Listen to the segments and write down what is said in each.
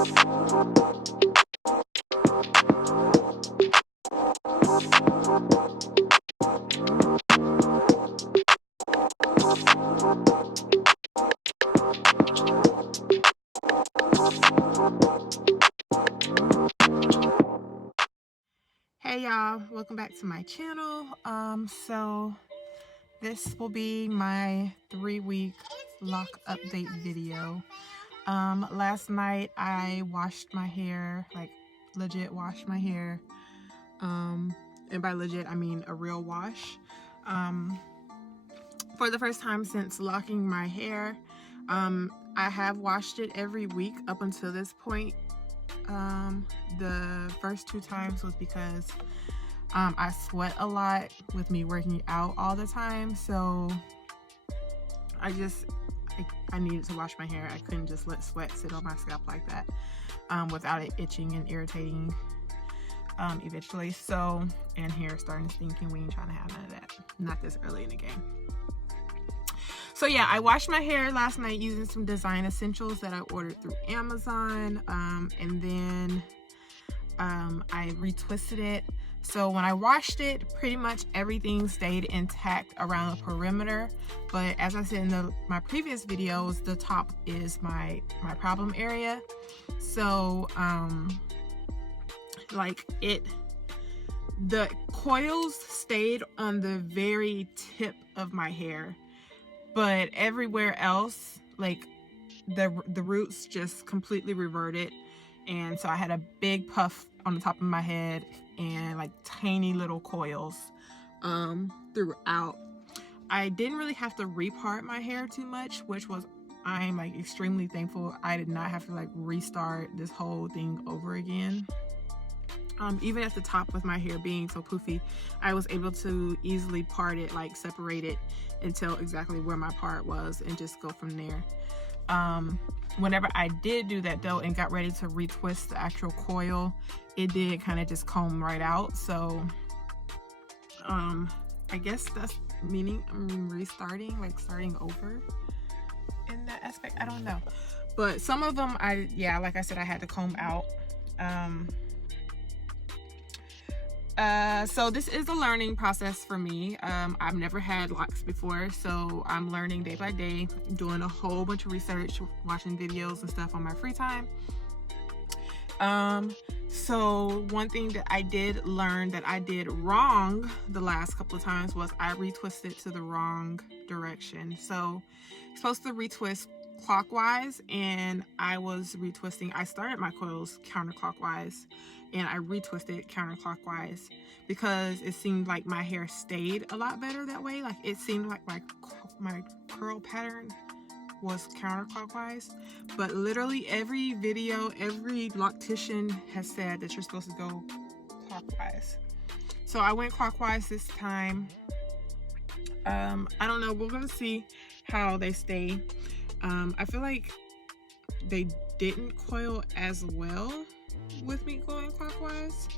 Hey y'all, welcome back to my channel. So this will be my 3-week lock update video. Last night I washed my hair, like legit washed my hair. And by legit I mean a real wash. For the first time since locking my hair. I have washed it every week up until this point. The first 2 times was because I sweat a lot with me working out all the time, so I needed to wash my hair. I couldn't just let sweat sit on my scalp like that without it itching and irritating eventually. So, and hair starting to stink, and we ain't trying to have none of that, not this early in the game. So yeah, I washed my hair last night using some design essentials that I ordered through Amazon, and then I retwisted it. So when I washed it, pretty much everything stayed intact around the perimeter, but as I said in my previous videos, the top is my problem area. So the coils stayed on the very tip of my hair, but everywhere else, like the roots just completely reverted, and so I had a big puff on the top of my head and like tiny little coils throughout. I didn't really have to repart my hair too much, which was, I'm like extremely thankful. I did not have to like restart this whole thing over again. Even at the top with my hair being so poofy, I was able to easily part it, like separate it and tell exactly where my part was and just go from there. Whenever I did do that though and got ready to retwist the actual coil, it did kind of just comb right out. So I guess that's meaning I'm restarting, like starting over in that aspect. I don't know, but some of them like I said, I had to comb out. So this is a learning process for me. I've never had locks before, so I'm learning day by day, doing a whole bunch of research, watching videos and stuff on my free time. So one thing that I did learn that I did wrong the last couple of times was I retwisted to the wrong direction. So you're supposed to retwist clockwise, and I was retwisting. I started my coils counterclockwise and I retwisted counterclockwise because it seemed like my hair stayed a lot better that way. Like it seemed like my curl pattern was counterclockwise, but literally every video, every loctician has said that you're supposed to go clockwise. So I went clockwise this time. I don't know, we're gonna see how they stay. I feel like they didn't coil as well with me going clockwise,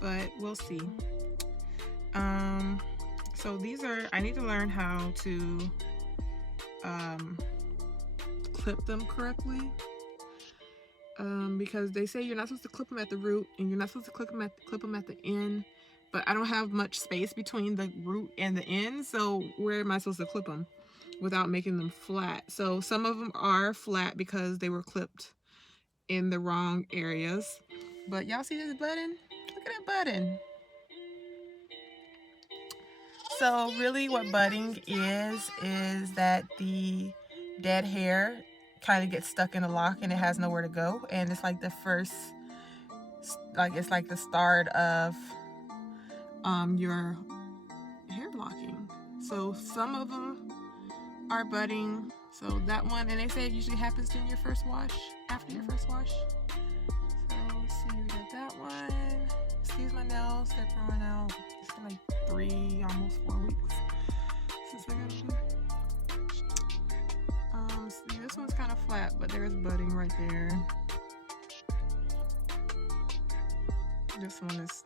but we'll see. So these are, I need to learn how to clip them correctly, because they say you're not supposed to clip them at the root and you're not supposed to clip them at the end, but I don't have much space between the root and the end, so where am I supposed to clip them without making them flat? So some of them are flat because they were clipped in the wrong areas. But y'all see this button? Look at that button. So really what budding is that the dead hair kind of gets stuck in a lock and it has nowhere to go, and it's like the first, like it's like the start of your hair locking. So some of them are budding, so that one, and they say it usually happens in your first wash, after your first wash. So let's see, we got that one. Excuse my nails, they're growing out. It's been like 3, almost 4 weeks since I got them. See, this one's kind of flat, but there's budding right there. This one is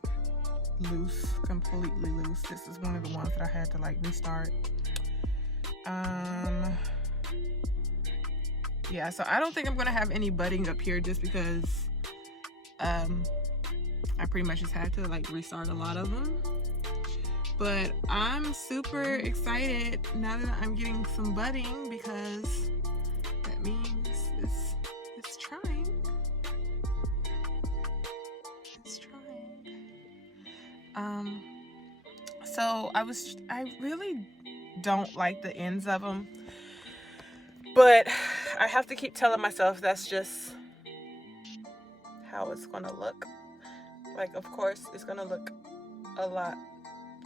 loose, completely loose. This is one of the ones that I had to like restart. yeah, so I don't think I'm gonna have any budding up here just because I pretty much just had to like restart a lot of them. But I'm super excited now that I'm getting some budding because that means it's trying. It's trying. So I really don't like the ends of them, but I have to keep telling myself that's just how it's gonna look. Like, of course, it's gonna look a lot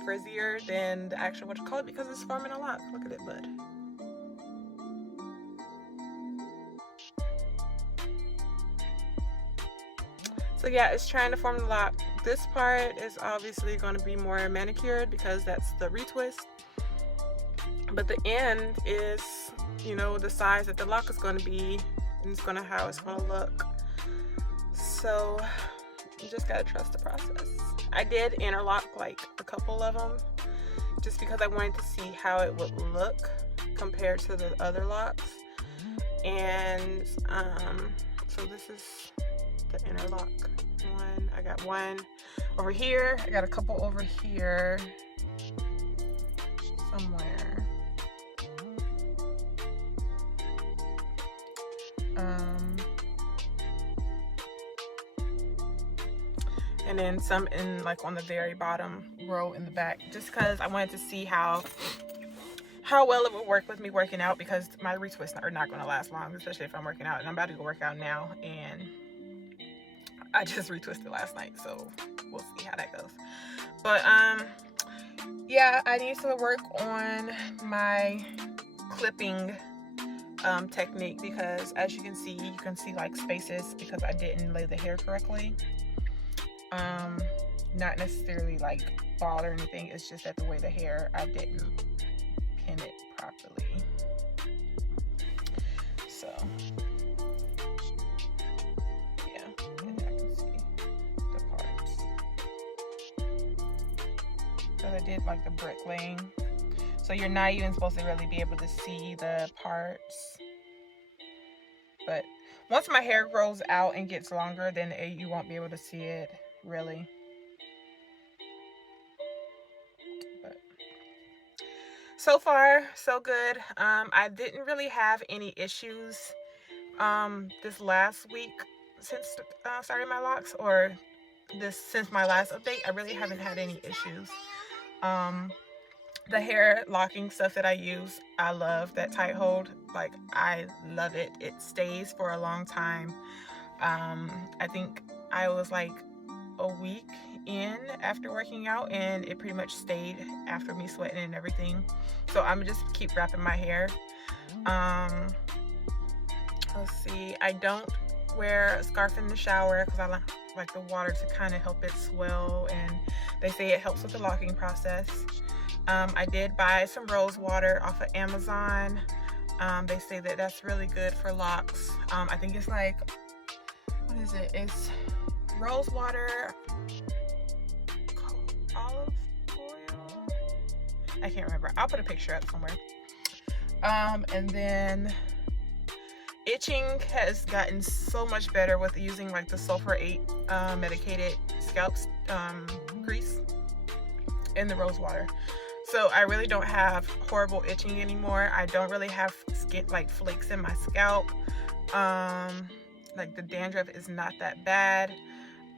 frizzier than the actual what you call it because it's forming a lock. Look at it, bud. So yeah, it's trying to form the lock. This part is obviously going to be more manicured because that's the retwist. But the end is, you know, the size that the lock is going to be, and it's going to how it's going to look. So you just got to trust the process. I did interlock like a couple of them just because I wanted to see how it would look compared to the other locks. And so this is the interlock one. I got one over here. I got a couple over here somewhere. And then some in like on the very bottom row in the back, just because I wanted to see how well it would work with me working out, because my retwists are not going to last long, especially if I'm working out. And I'm about to go work out now, and I just retwisted last night, so we'll see how that goes. But yeah, I need to work on my clipping technique, because as you can see like spaces because I didn't lay the hair correctly. Not necessarily like bald or anything, it's just that the way the hair, I didn't pin it properly. So yeah, and I can see the parts. So I did like the bricklaying, so you're not even supposed to really be able to see the parts. But once my hair grows out and gets longer, then you won't be able to see it really. But so far so good. I didn't really have any issues this last week since starting my locks, or since my last update. I really haven't had any issues. The hair locking stuff that I use, I love that tight hold. Like, I love it. It stays for a long time. I think I was like a week in after working out, and it pretty much stayed after me sweating and everything. So I'm just keep wrapping my hair. Let's see, I don't wear a scarf in the shower because I like the water to kind of help it swell, and they say it helps with the locking process. I did buy some Rosewater off of Amazon. They say that that's really good for locks. I think it's like, what is it? It's Rosewater, olive oil. I can't remember. I'll put a picture up somewhere. And then itching has gotten so much better with using like the sulfur 8 medicated scalp grease in the Rosewater. So I really don't have horrible itching anymore. I don't really have skin like flakes in my scalp. Like the dandruff is not that bad.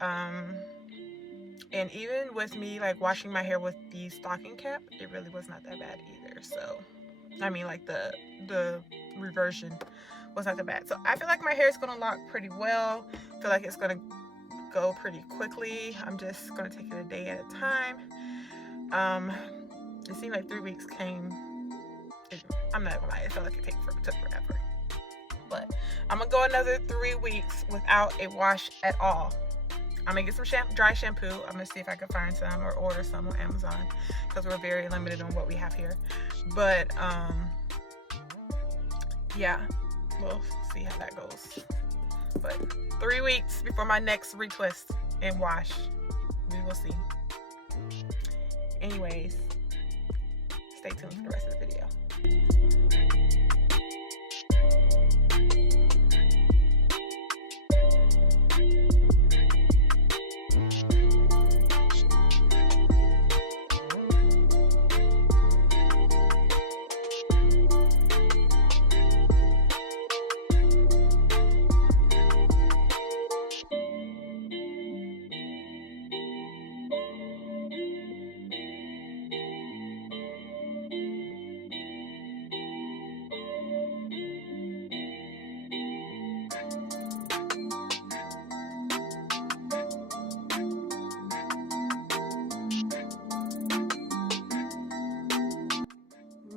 And even with me like washing my hair with the stocking cap, it really was not that bad either. So I mean, like the reversion was not that bad. So I feel like my hair is gonna lock pretty well. I feel like it's gonna go pretty quickly. I'm just gonna take it a day at a time. It seemed like 3 weeks came. I'm not gonna lie, it felt like it took forever. But I'm gonna go another 3 weeks without a wash at all. I'm gonna get some dry shampoo. I'm gonna see if I can find some or order some on Amazon, because we're very limited on what we have here. But yeah, we'll see how that goes. But 3 weeks before my next retwist and wash. We will see. Anyways, stay tuned for the rest of the video.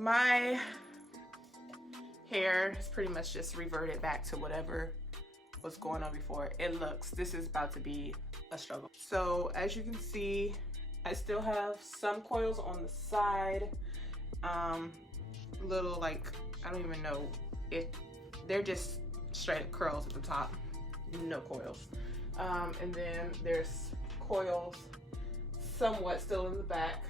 my hair is pretty much just reverted back to whatever was going on before. This is about to be a struggle. So as you can see, I still have some coils on the side. Little, like, I don't even know if they're just straight up curls at the top, no coils. And then there's coils somewhat still in the back.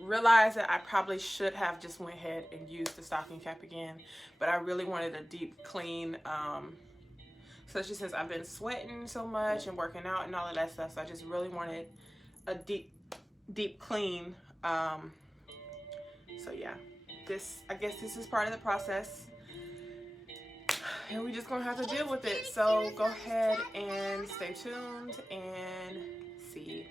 Realize that I probably should have just went ahead and used the stocking cap again, but I really wanted a deep clean, especially since I've been sweating so much and working out and all of that stuff. So I just really wanted a deep clean. So yeah, I guess this is part of the process, and we just gonna have to deal with it. So go ahead and stay tuned and see